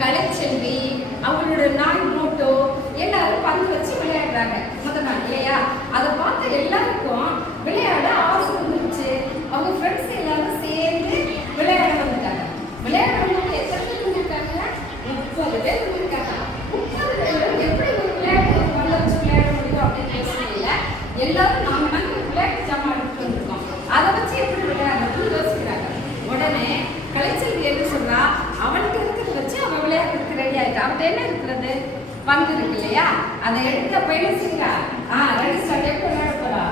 கலைச்செல்வி அவங்களோட நாய் மோட்டோ எல்லாரும் பந்து வச்சு விளையாடுறாங்க முதல் நாள் இல்லையா? அதை பார்த்து எல்லாருக்கும் விளையாட ஆசை வந்துருச்சு. அவங்க ஃப்ரெண்ட்ஸ் எல்லாரும் சேர்ந்து விளையாட வந்துட்டாங்க. விளையாட வந்து எத்தனை பேர் வந்துருக்காங்க? 30 பேர் வந்துருக்காங்க. 30 பேரும் எப்படி ஒரு விளையாட்டு பல்ல வச்சு விளையாட முடியும் அப்படின்னு யோசனையில எல்லாரும் நாம விளையாட்டு ஜாமான் எடுத்துட்டு வந்திருக்கோம், அதை வச்சு எப்படி விளையாடுறதுன்னு யோசிக்கிறாங்க. உடனே கலைச்செல்வி என்ன சொல்றா, அவனுக்கு இருக்கிறத வச்சு அவன் விளையாடுறதுக்கு ரெடி ஆயிட்டா. அவன்கிட்ட என்ன இருக்கிறது? பந்து இருக்கு இல்லையா? அதை எடுத்து அப்ப என்ன செய்யறா? Ready start. எப்படி விளையாட போறா?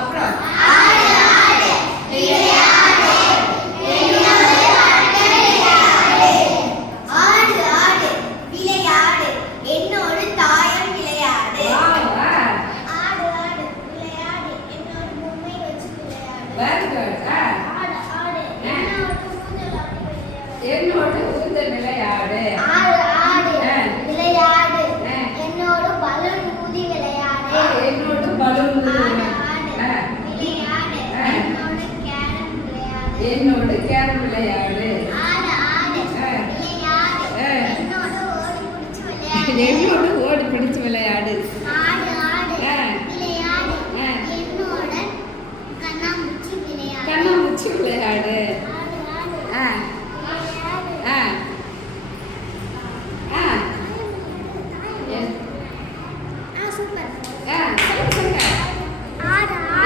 அப்புறம் என்னோட ஊஞ்சல் விளையாடு. விளையாடு. என்னோட பலூன் ஊதி விளையாடு. என்னோட பலூன் விளையாடு. என்னோட கேரம் விளையாடு. என்னோட ஓடி பிடிச்சு விளையாடு. கண்ணாமூச்சி விளையாடு.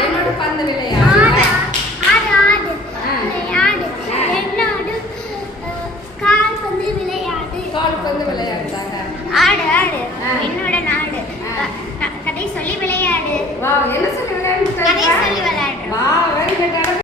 என்னோட பந்து விளையாடு. கால்பந்து விளையாடுறாங்க. என்னோட நாடு. கதை சொல்லி விளையாடு. வா, என்ன சொல்லி விளையாடு? கதை சொல்லி விளையாடு.